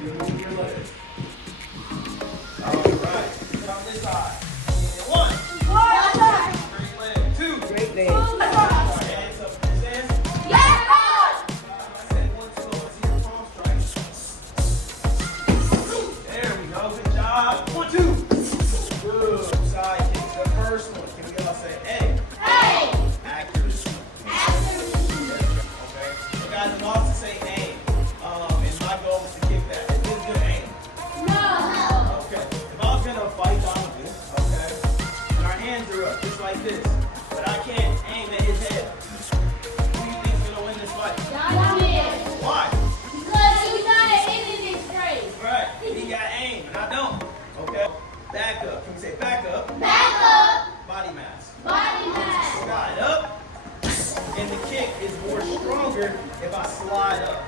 You move your leg. All right. Sit on this side. And one. Straight leg. Two. Great leg. Hands up. Hands. Yes, I said 1, 2. Let's see your palm strike. There we go. Good job. 1, 2. Good. Side kicks. The first one. Can we all say A? Accuracy. Okay. You guys can also say aim. And my goal is to kick that. Is this good aim? Okay. If I was gonna fight Donovan, okay, and our hands are up just like this, but I can't aim at his head. Who do you think's gonna win this fight? Why? Right. He got aim, and I don't. Okay. Back up. Can we say back up? Body mass. Slide up. And the kick is more stronger if I slide up.